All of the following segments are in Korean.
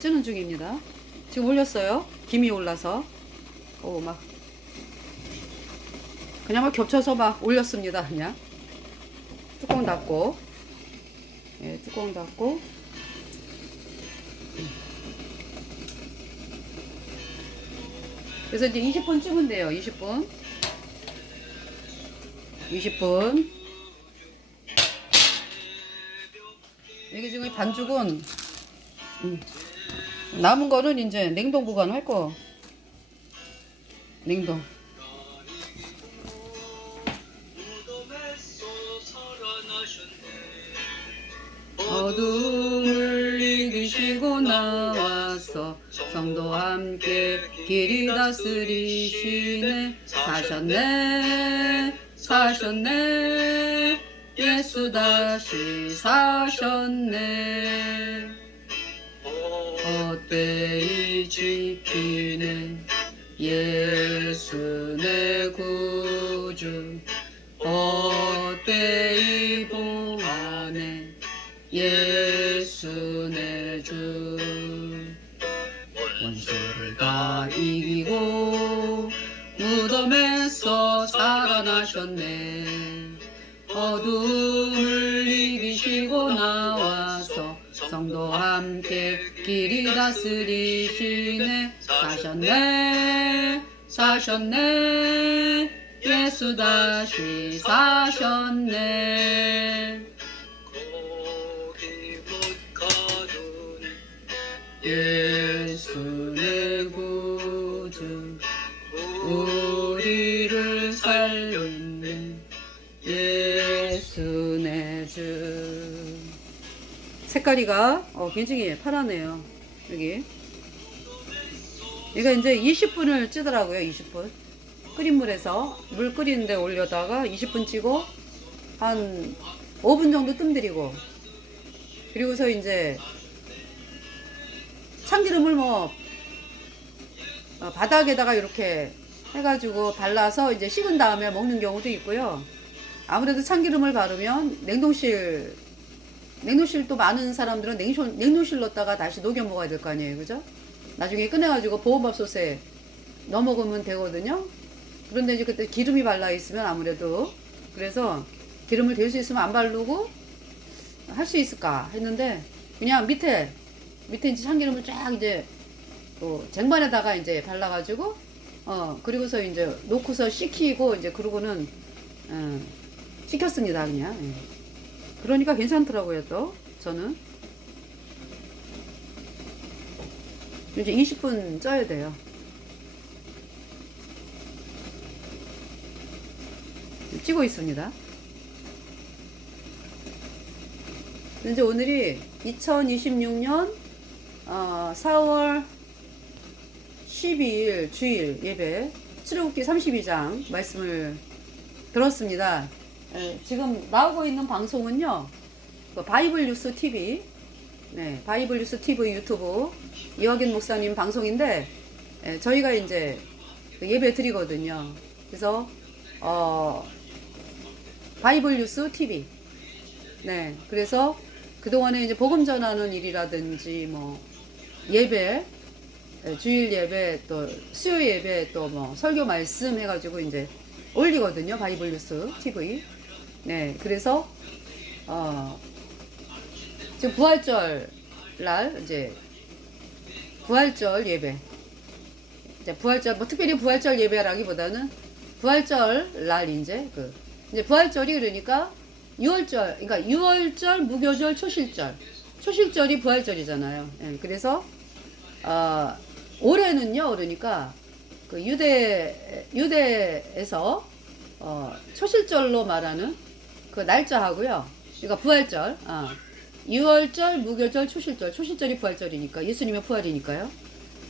찌는 중입니다. 지금 올렸어요. 김이 올라서 막 그냥 막 겹쳐서 막 올렸습니다. 그냥 뚜껑 닫고, 뚜껑 닫고. 그래서 이제 20분 찌면 돼요. 20분. 이게 지금 반죽은 남은 거는 이제 냉동 보관할 거. 냉동. 어둠을 이기시고 나와서 성도 함께 길이 다스리시네. 사셨네 예수 다시 사셨네. 헛되이 지키는 예수 내 구주, 헛되이 보하네 예수 내 주. 원수를 다 이기고 무덤에서 살아나셨네. 어둠을 이기시고 나와서 성도 함께 길이 다스리시네. 사셨네 예수 다시 사셨네. 예수 내 구주, 우리를 살리는 예수 내 주. 색깔이가 굉장히 파랗네요. 여기 이거 이제 20분을 찌더라고요. 20분 끓인 물에서 물 끓이는데 올려다가 20분 찌고 한 5분 정도 뜸들이고, 그리고서 이제 참기름을 바닥에다가 이렇게 해가지고 발라서 이제 식은 다음에 먹는 경우도 있고요. 아무래도 참기름을 바르면 냉동실 또 많은 사람들은 냉동실 넣었다가 다시 녹여 먹어야 될 거 아니에요. 그죠? 나중에 꺼내가지고 보온밥솥에 넣어 먹으면 되거든요. 그런데 이제 그때 기름이 발라 있으면 아무래도, 그래서 기름을 댈 수 있으면 안 바르고 할 수 있을까 했는데, 그냥 밑에 이제 참기름을 쫙 이제 쟁반에다가 이제 발라가지고 그리고서 이제 놓고서 식히고, 이제 그러고는 식혔습니다. 그냥. 그러니까 괜찮더라고요. 또 저는 이제 20분 쪄야 돼요. 찌고 있습니다. 이제 오늘이 2026년 4월 12일 주일 예배 출애굽기 32장 말씀을 들었습니다. 지금 나오고 있는 방송은요, 바이블 뉴스 TV, 바이블 뉴스 TV 유튜브 이화균 목사님 방송인데, 저희가 이제 예배 드리거든요. 그래서 바이블 뉴스 TV. 그래서 그동안에 이제 복음 전하는 일이라든지 예배, 주일 예배, 또 수요 예배, 또 설교 말씀 해가지고 이제 올리거든요. 바이블 뉴스 TV. 그래서 지금 부활절 날 이제 부활절 예배, 이제 부활절 특별히 부활절 예배라기보다는 부활절 날 이제 이제 부활절이 그러니까 6월절, 그러니까 6월절, 무교절, 초실절이 부활절이잖아요. 그래서 올해는요, 그러니까 그 유대에서 초실절로 말하는 그 날짜하고요. 그러니까 부활절, 6월절, 무교절, 초실절이 부활절이니까, 예수님의 부활이니까요.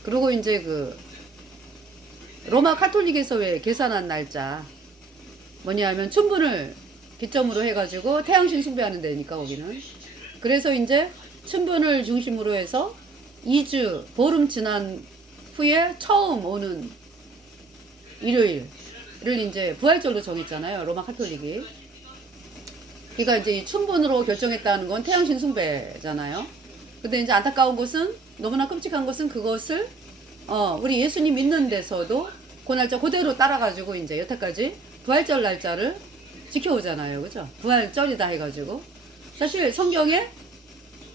그리고 이제 로마 카톨릭에서 왜 계산한 날짜 뭐냐면 춘분을 기점으로 해가지고 태양신 숭배하는 데니까 거기는. 그래서 이제 춘분을 중심으로 해서 2주 보름 지난 후에 처음 오는 일요일을 이제 부활절로 정했잖아요. 로마 카톨릭이. 그러니까 이제 춘분으로 결정했다는 건 태양신 숭배잖아요. 근데 이제 안타까운 것은, 너무나 끔찍한 것은 그것을 우리 예수님 믿는 데서도 그 날짜 그대로 따라가지고 이제 여태까지 부활절 날짜를 지켜오잖아요. 그죠? 부활절이다 해가지고. 사실 성경에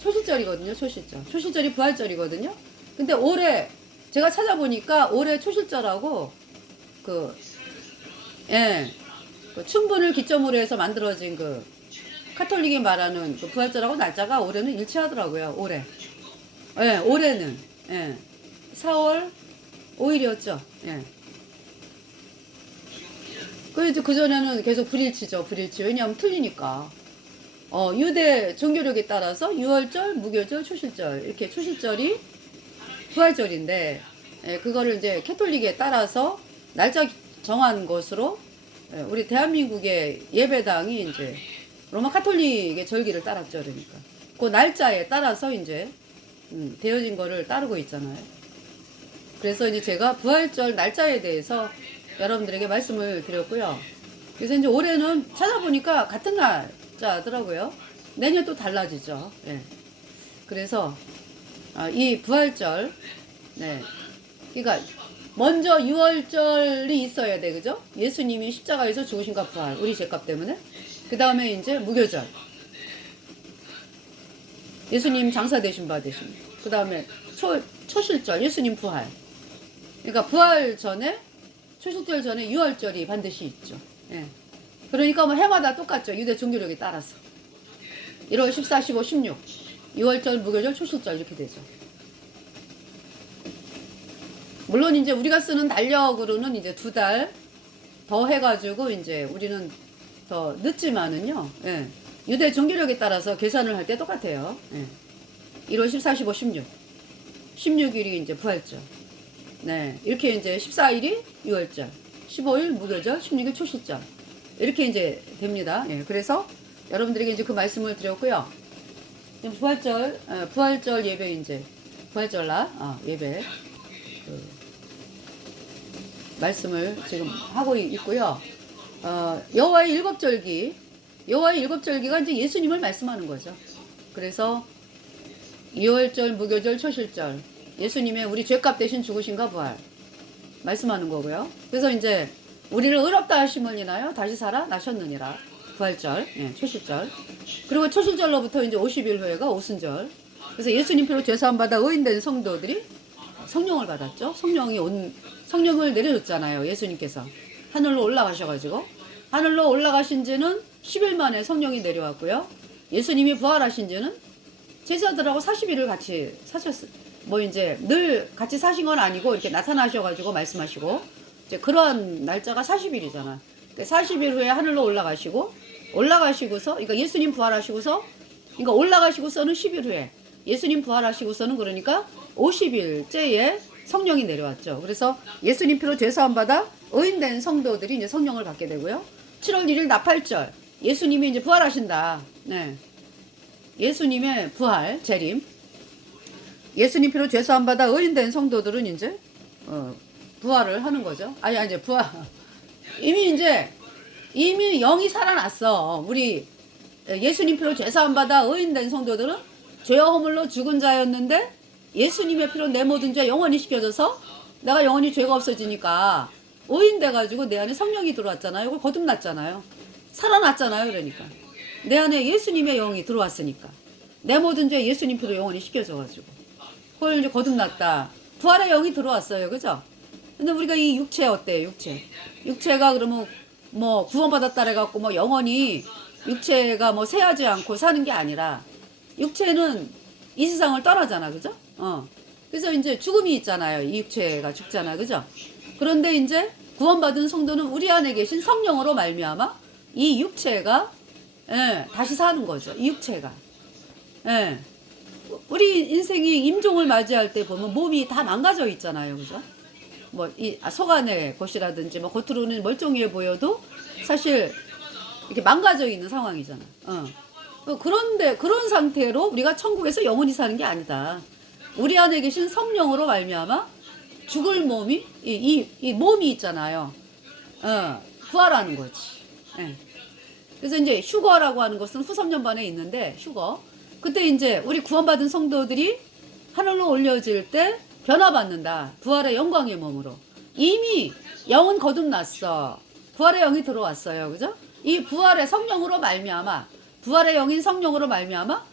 초실절이거든요. 초실절. 초실절이 부활절이거든요. 근데 올해 제가 찾아보니까 올해 초실절하고 예, 그 춘분을 기점으로 해서 만들어진 그 카톨릭이 말하는 그 부활절하고 날짜가 올해는 일치하더라고요. 올해. 예, 올해는 4월 5일이었죠. 예. 그 전에는 계속 불일치죠. 불일치. 왜냐하면 틀리니까. 유대 종교력에 따라서 6월절, 무교절, 초실절 이렇게 초실절이 부활절인데 그거를 이제 캐톨릭에 따라서 날짜 정한 것으로 우리 대한민국의 예배당이 이제 로마 카톨릭의 절기를 따랐죠. 그러니까 그 날짜에 따라서 이제 되어진 거를 따르고 있잖아요. 그래서 이제 제가 부활절 날짜에 대해서 여러분들에게 말씀을 드렸고요. 그래서 이제 올해는 찾아보니까 같은 날짜더라고요. 내년 또 달라지죠. 예. 그래서 이 부활절, 네, 그러니까 먼저 6월절이 있어야 돼, 그죠? 예수님이 십자가에서 죽으신가 부활, 우리 죄값 때문에. 그 다음에 이제 무교절, 예수님 장사 되신 바 되신. 그 다음에 초실절, 예수님 부활. 그러니까 부활 전에, 초실절 전에 6월절이 반드시 있죠. 예. 그러니까 뭐 해마다 똑같죠. 유대 종교력에 따라서. 1월 14, 15, 16. 6월절, 무교절, 초실절 이렇게 되죠. 물론 이제 우리가 쓰는 달력으로는 이제 2달 더 해가지고 이제 우리는 더 늦지만은요. 예. 유대 종교력에 따라서 계산을 할 때 똑같아요. 예. 1월 14, 15, 16. 16일이 이제 부활절. 네. 이렇게 이제 14일이 6월절. 15일 무교절, 16일 초실절. 이렇게 이제 됩니다. 예. 그래서 여러분들에게 이제 그 말씀을 드렸고요. 부활절 예배 이제 부활절날 예배 말씀을 지금 하고 있고요. 여호와의 일곱절기가 이제 예수님을 말씀하는 거죠. 그래서 2월절, 무교절, 초실절, 예수님의 우리 죄값 대신 죽으신가 부활 말씀하는 거고요. 그래서 이제 우리를 의롭다 하심을이나요 다시 살아 나셨느니라 부활절, 초실절. 그리고 초실절로부터 이제 50일 후에가 오순절. 그래서 예수님 피로 죄사함 받아 의인된 성도들이 성령을 받았죠. 성령을 내려줬잖아요. 예수님께서 하늘로 올라가셔가지고 하늘로 올라가신 지는 10일 만에 성령이 내려왔고요. 예수님이 부활하신 지는 제자들하고 40일을 같이 사셨어요. 뭐 이제 늘 같이 사신 건 아니고 이렇게 나타나셔가지고 말씀하시고 이제 그러한 날짜가 40일이잖아. 40일 후에 하늘로 올라가시고서 그러니까 예수님 부활하시고서 그러니까 올라가시고서는 10일 후에 예수님 부활하시고서는 그러니까 50일째에 성령이 내려왔죠. 그래서 예수님 피로 죄사함 받아 의인된 성도들이 이제 성령을 받게 되고요. 7월 1일 나팔절. 예수님이 이제 부활하신다. 네. 예수님의 부활, 재림. 예수님 피로 죄사함 받아 의인된 성도들은 이제 부활을 하는 거죠. 이제 부활. 이미 영이 살아났어. 우리 예수님 피로 죄사함 받아 의인된 성도들은 죄와 허물로 죽은 자였는데 예수님의 피로 내 모든 죄 영원히 씻겨져서 내가 영원히 죄가 없어지니까 의인 돼가지고 내 안에 성령이 들어왔잖아요. 이걸 거듭났잖아요. 살아났잖아요. 그러니까 내 안에 예수님의 영이 들어왔으니까 내 모든 죄 예수님 피로 영원히 씻겨져가지고 그걸 이제 거듭났다. 부활의 영이 들어왔어요. 그죠? 근데 우리가 이 육체 어때요? 육체가 그러면 뭐 구원받았다 해갖고 뭐 영원히 육체가 뭐 새하지 않고 사는 게 아니라 육체는 이 세상을 떠나잖아. 그죠? 그래서 이제 죽음이 있잖아요. 이 육체가 죽잖아. 그죠? 그런데 이제 구원받은 성도는 우리 안에 계신 성령으로 말미암아 이 육체가 다시 사는 거죠. 이 육체가. 우리 인생이 임종을 맞이할 때 보면 몸이 다 망가져 있잖아요. 그죠? 뭐 이 속 안의 것이라든지 뭐 겉으로는 멀쩡해 보여도 사실 이렇게 망가져 있는 상황이잖아. 그런데 그런 상태로 우리가 천국에서 영원히 사는 게 아니다. 우리 안에 계신 성령으로 말미암아 죽을 몸이 이 몸이 있잖아요. 부활하는 거지. 그래서 이제 휴거라고 하는 것은 후삼년반에 있는데 휴거. 그때 이제 우리 구원받은 성도들이 하늘로 올려질 때 변화받는다. 부활의 영광의 몸으로. 이미 영은 거듭났어. 부활의 영이 들어왔어요. 그죠? 이 부활의 성령으로 말미암아, 부활의 영인 성령으로 말미암아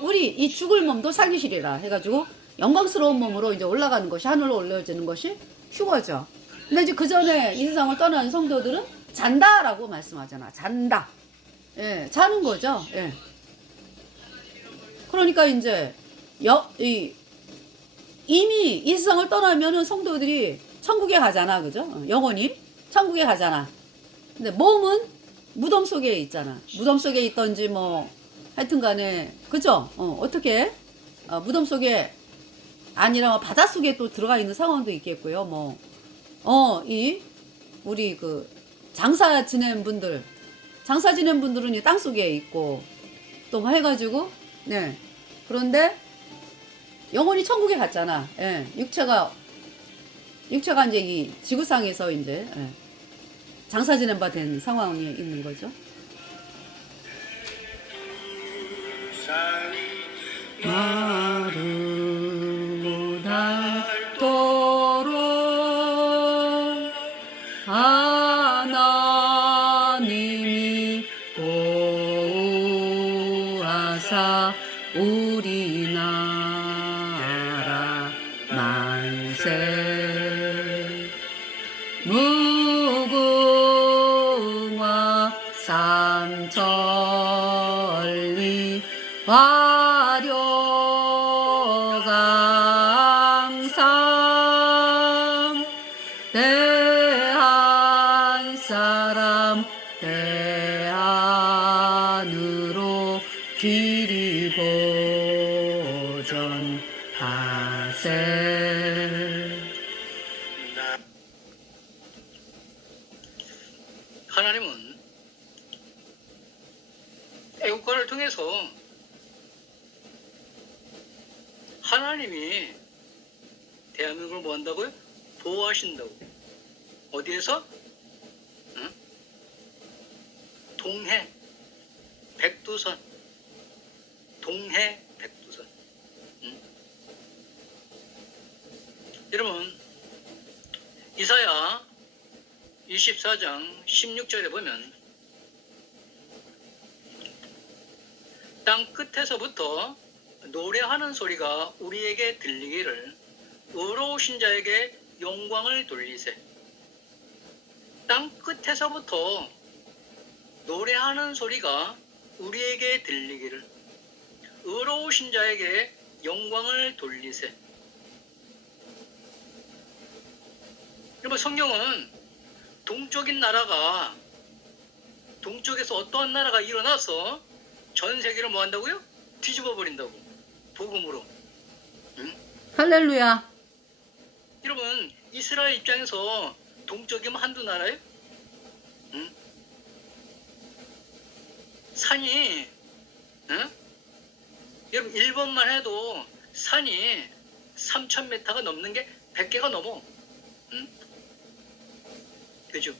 우리 이 죽을 몸도 살리시리라 해가지고 영광스러운 몸으로 이제 올라가는 것이, 하늘로 올려지는 것이 휴거죠. 근데 이제 그 전에 이 세상을 떠나는 성도들은 잔다라고 말씀하잖아. 잔다. 예, 자는 거죠. 예. 그러니까 이제 이미 이 세상을 떠나면은 성도들이 천국에 가잖아. 그죠? 영원히 천국에 가잖아. 근데 몸은 무덤 속에 있잖아. 무덤 속에 있던지 뭐 하여튼 간에 그죠? 어떻게 무덤 속에 아니라 바다 속에 또 들어가 있는 상황도 있겠고요. 뭐 우리 그 장사 지낸 분들은 이 땅 속에 있고 또 뭐 해가지고 네. 그런데 영혼이 천국에 갔잖아. 예. 육체가 이제 이 지구상에서 이제 장사 지낸 바 된 상황에 있는 거죠. 마르고 닳도록 하나님이 보호하사 우리 나라 만세 무궁화 삼천리 화려강상 대한 사람 대안으로 길이 보전하세. 하나님은 애국가를 통해서 하나님이 대한민국을 뭐 한다고요? 보호하신다고. 어디에서? 응? 동해 백두산, 동해 백두산. 응? 여러분, 이사야 24장 16절에 보면 땅 끝에서부터 노래하는 소리가 우리에게 들리기를 의로우신 자에게 영광을 돌리세. 땅 끝에서부터 노래하는 소리가 우리에게 들리기를 의로우신 자에게 영광을 돌리세. 여러분, 성경은 동쪽에서 어떠한 나라가 일어나서 전 세계를 뭐 한다고요? 뒤집어 버린다고. 복음으로. 응? 할렐루야. 여러분, 이스라엘 입장에서 동쪽이면 한두 나라예요? 응? 산이, 응? 여러분, 일본만 해도 산이 3,000m가 넘는 게 100개가 넘어. 응? 그죠?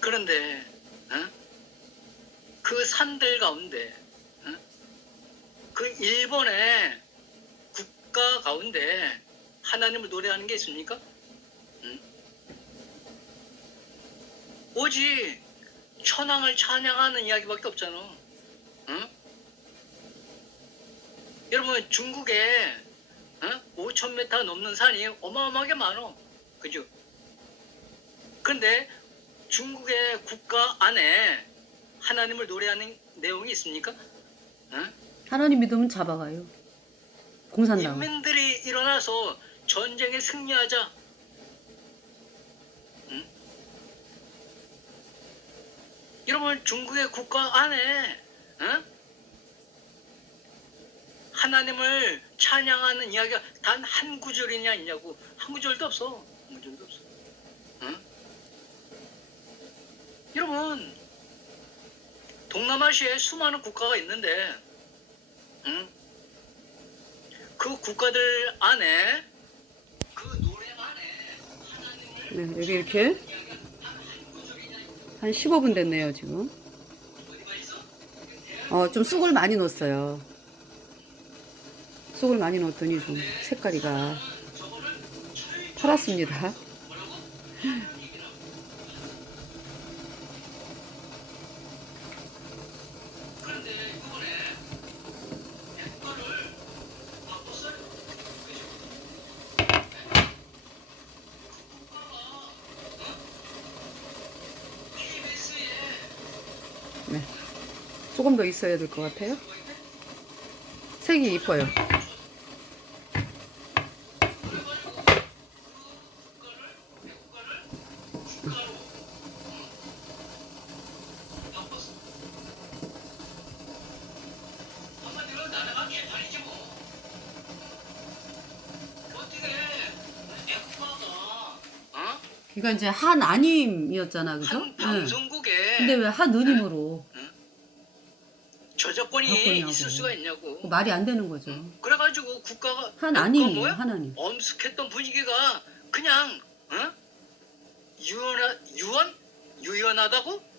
그런데 그 산들 가운데 그 일본의 국가 가운데 하나님을 노래하는 게 있습니까? 오직 천황을 찬양하는 이야기밖에 없잖아. 여러분, 중국에 5,000m 넘는 산이 어마어마하게 많어. 그죠? 그런데 중국의 국가 안에 하나님을 노래하는 내용이 있습니까? 하나님 믿으면 잡아가요. 공산당. 인민들이 일어나서 전쟁에 승리하자. 여러분, 중국의 국가 안에 하나님을 찬양하는 이야기가 단 한 구절이냐 있냐고. 한 구절도 없어. 한 구절도 없어. 여러분, 동남아시아에 수많은 국가가 있는데 그 국가들 안에 그 노래 안에 하나님을 네, 여기 이렇게 한 15분 됐네요, 지금. 어디가 있어? 좀 쑥을 많이 넣었어요. 쑥을 많이 넣었더니 좀 색깔이가 팔았습니다. 네. 조금 더 있어야 될 것 같아요. 색이 이뻐요. 그러니까 이제 한아님이었잖아, 그죠? 한 방송국에 근데 왜 한누님으로 저작권이 바꾸냐고. 있을 수가 있냐고. 말이 안 되는 거죠. 그래가지고 국가가 한아님이에요, 뭐야? 한아님. 엄숙했던 분위기가 그냥 유연하다고?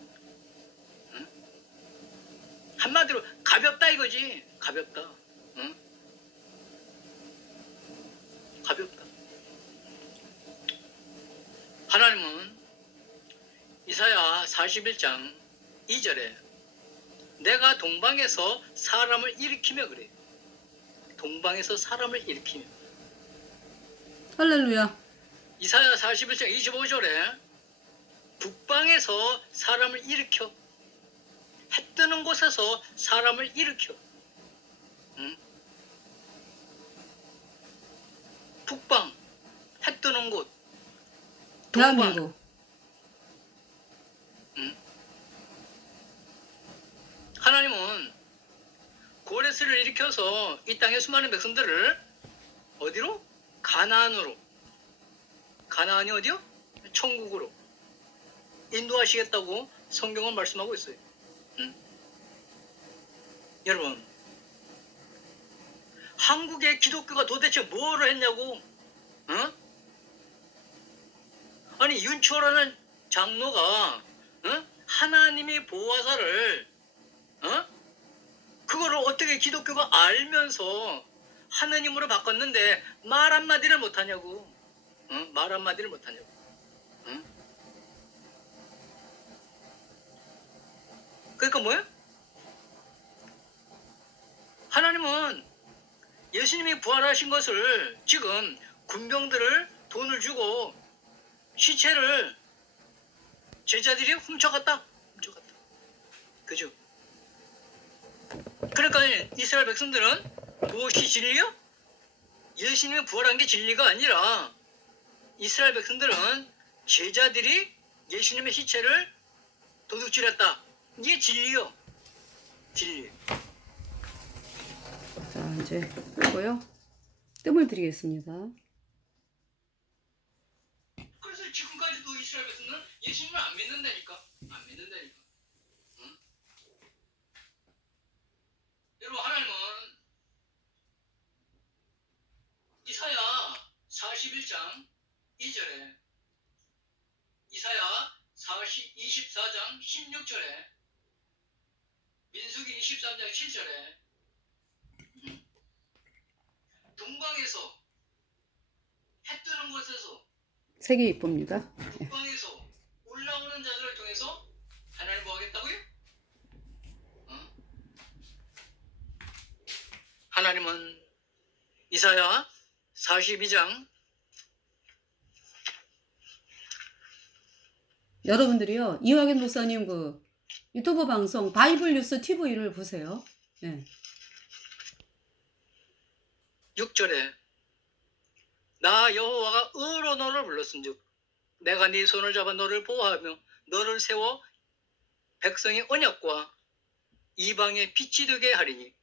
한마디로 가볍다 이거지. 가볍다. 가볍다. 하나님은 이사야 41장 2절에 내가 동방에서 사람을 일으키며 그래. 동방에서 사람을 일으키며. 할렐루야. 이사야 41장 25절에 북방에서 사람을 일으켜. 해 뜨는 곳에서 사람을 일으켜. 북방, 해 뜨는 곳. 동방. 대한민국. 하나님은 고레스를 일으켜서 이 땅의 수많은 백성들을 어디로? 가나안으로. 가나안이 어디요? 천국으로 인도하시겠다고 성경은 말씀하고 있어요. 여러분, 한국의 기독교가 도대체 뭐를 했냐고? 아니 윤초라는 장로가 하나님이 보호하사를 그거를 어떻게 기독교가 알면서 하느님으로 바꿨는데 말 한마디를 못하냐고. 말 한마디를 못하냐고. 그러니까 뭐야? 하나님은 예수님이 부활하신 것을 지금 군병들을 돈을 주고 시체를 제자들이 훔쳐갔다. 그죠? 그러니까 이스라엘 백성들은 무엇이 진리야? 예수님이 부활한 게 진리가 아니라 이스라엘 백성들은 제자들이 예수님의 시체를 도둑질했다. 이게 진리요. 진리. 자, 이제 끄고요. 뜸을 들이겠습니다. 그래서 지금까지도 이스라엘 백성들은 예수님을 안 믿는다니까. 안 믿는다니까. 응? 여러분, 하나님은 이사야 41장 2절에 이사야 24장 16절에 민수기 23장 7절에 동방에서 해 뜨는 곳에서 색이 이쁩니다. 북방에서 올라오는 자들을 통해서 하나님 뭐 하겠다고요? 하나님은 이사야 42장 여러분들이요, 이화경 목사님 그 유튜브 방송 바이블 뉴스 TV를 보세요. 네. 6절에 나 여호와가 의로 너를 불렀은즉 내가 네 손을 잡아 너를 보호하며 너를 세워 백성의 언약과 이방의 빛이 되게 하리니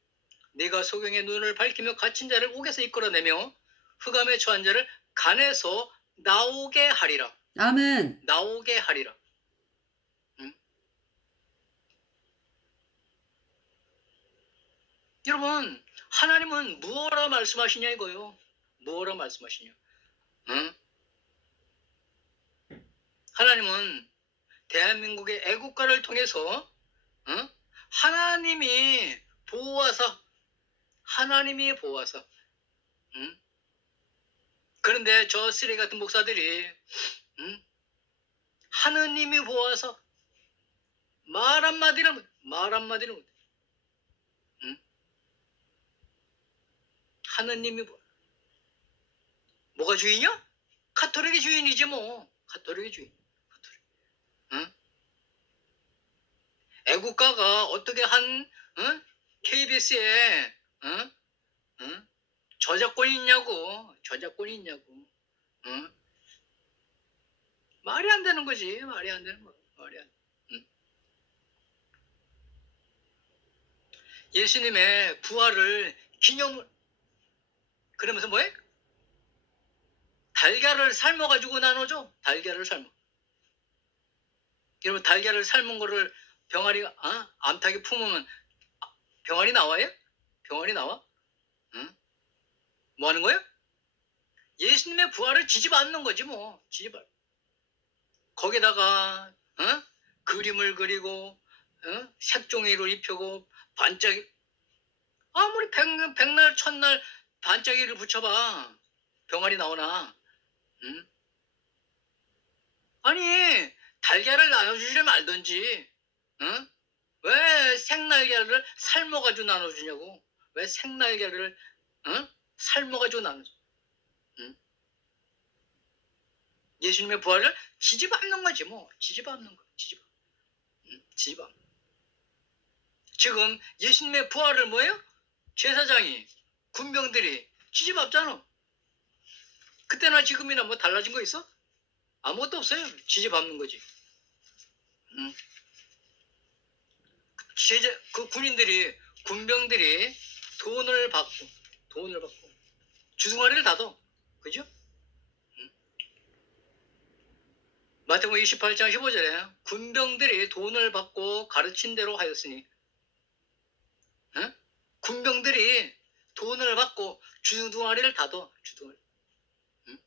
네가 소경의 눈을 밝히며 갇힌 자를 옥에서 이끌어내며 흑암에 처한 자를 간에서 나오게 하리라. 아멘. 나오게 하리라. 응? 여러분, 하나님은 무엇라 말씀하시냐 이거요. 무엇라 말씀하시냐. 응? 하나님은 대한민국의 애국가를 통해서 하나님이 보호하사, 하나님이 보호하사. 응? 그런데 저 쓰레기 같은 목사들이, 응? 하느님이 보호하사 말 한마디를 못. 응? 하느님이 뭐가 주인이야? 가톨릭이 주인이지 뭐. 가톨릭이 주인. 가톨릭. 응? 애국가가 어떻게 한 응? KBS에 응? 응? 저작권이 있냐고. 저작권이 있냐고. 응? 말이 안 되는 거지. 말이 안 되는 거. 말이 안 돼. 응? 예수님의 부활을 기념을 그러면서 뭐해? 달걀을 삶아가지고 나눠줘. 달걀을 삶아. 여러분 달걀을 삶은 거를 병아리가 암탉이 품으면 병아리 나와요? 병아리 나와? 응? 뭐 하는 거예요? 예수님의 부활을 지집 않는 거지 뭐. 지집 않. 거기다가 그림을 그리고 색종이를 입히고 반짝이 아무리 백날 첫날 반짝이를 붙여봐 병아리 나오나? 응? 아니 달걀을 나눠주지 말든지 응? 왜 생날개를 삶아가지고 나눠주냐고. 왜 생날개를 삶아가지고 나눠줘. 응? 예수님의 부활을 지지밟는 거지 뭐. 지지밟는 거. 지지밟. 지금 예수님의 부활을 뭐예요? 제사장이 군병들이 지지밟잖아. 그때나 지금이나 뭐 달라진 거 있어? 아무것도 없어요. 지지밟는 거지. 응? 그 군병들이 돈을 받고 주둥아리를 닫어. 그죠? 응? 마태복음 28장 15절에 군병들이 돈을 받고 가르친 대로 하였으니 응? 군병들이 돈을 받고 주둥아리를 닫어. 응?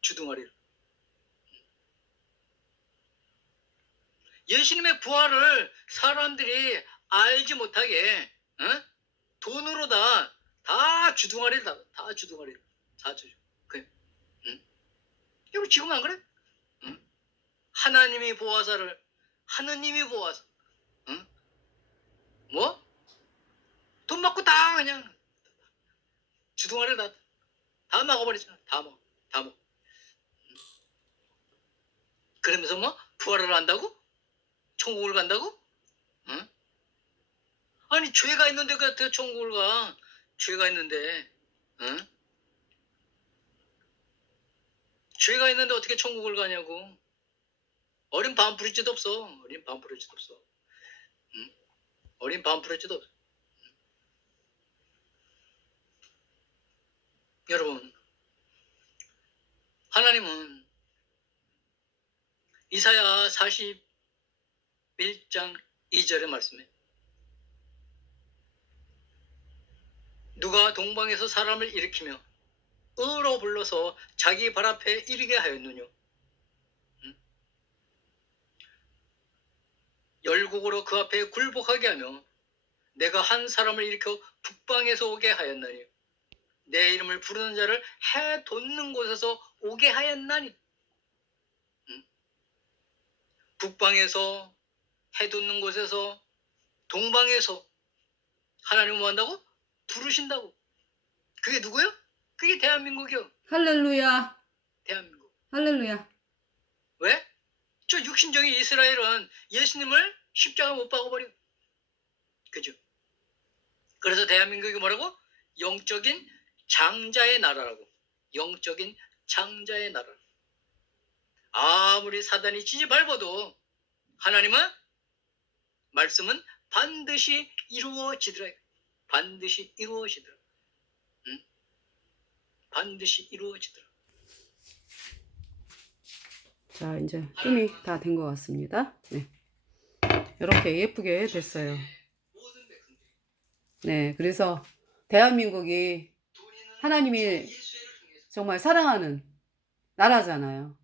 주둥아리를. 예수님의 부활을 사람들이 알지 못하게 돈으로 다 주둥아리를 다 주둥아리를 다 주죠. 그래. 응? 이거 지금 안 그래? 응? 하나님이 보호하사 응? 뭐? 돈 받고 다 그냥 주둥아리를 다 막아버리잖아. 다 먹어. 그러면서 뭐 부활을 한다고? 천국을 간다고? 응? 아니 죄가 있는데 그 천국을 가. 죄가 있는데 응? 죄가 있는데 어떻게 천국을 가냐고. 어린 반푸르지도 없어. 응? 어린 반푸르지도 없어. 여러분 하나님은 이사야 41장 2절의 말씀에 누가 동방에서 사람을 일으키며 의로 불러서 자기 발 앞에 이르게 하였느뇨. 응? 열국으로 그 앞에 굴복하게 하며 내가 한 사람을 일으켜 북방에서 오게 하였나니 내 이름을 부르는 자를 해 돋는 곳에서 오게 하였나니. 응? 북방에서 해 돋는 곳에서 동방에서 하나님은 뭐 한다고? 부르신다고. 그게 누구요? 그게 대한민국이요. 할렐루야. 대한민국. 할렐루야. 왜? 저 육신적인 이스라엘은 예수님을 십자가 못 박아버리고. 그죠? 그래서 대한민국이 뭐라고? 영적인 장자의 나라라고. 영적인 장자의 나라. 아무리 사단이 지지밟아도 하나님은 말씀은 반드시 이루어지더라. 반드시 이루어지더라. 응? 반드시 이루어지더라. 자, 이제 뜸이 다 된 것 같습니다. 네. 이렇게 예쁘게 됐어요. 네, 그래서 대한민국이 하나님이 정말 사랑하는 나라잖아요.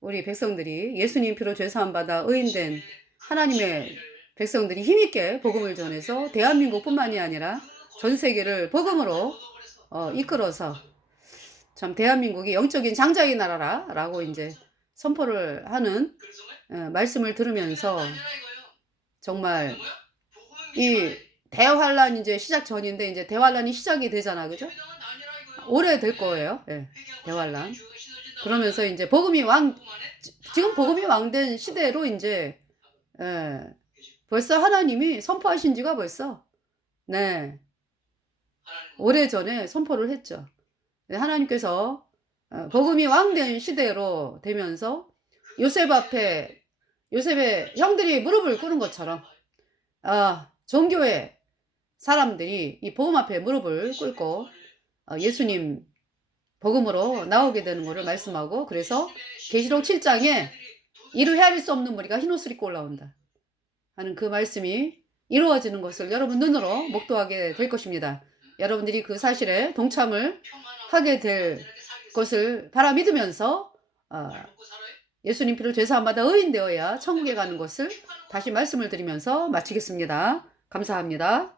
우리 백성들이 예수님 피로 죄사함 받아 의인된 하나님의 백성들이 힘있게 복음을 전해서 대한민국뿐만이 아니라 전 세계를 복음으로 이끌어서 참 대한민국이 영적인 장자의 나라라고 이제 선포를 하는 말씀을 들으면서 정말 이 대환란 이제 시작 전인데 이제 대환란이 시작이 되잖아, 그죠? 오래 될 거예요. 예, 대환란. 그러면서 이제 지금 복음이 왕된 시대로 이제 벌써 하나님이 선포하신 지가 벌써 네 오래 전에 선포를 했죠. 하나님께서 복음이 왕된 시대로 되면서 요셉의 형들이 무릎을 꿇은 것처럼 종교의 사람들이 이 복음 앞에 무릎을 꿇고 예수님 복음으로 나오게 되는 것을 말씀하고, 그래서 계시록 7장에 이루 헤아릴 수 없는 무리가 흰 옷을 입고 올라온다 하는 그 말씀이 이루어지는 것을 여러분 눈으로 목도하게 될 것입니다. 여러분들이 그 사실에 동참을 하게 될 것을 바라 믿으면서 예수님 피로 죄사함 받아 의인 되어야 천국에 가는 것을 다시 말씀을 드리면서 마치겠습니다. 감사합니다.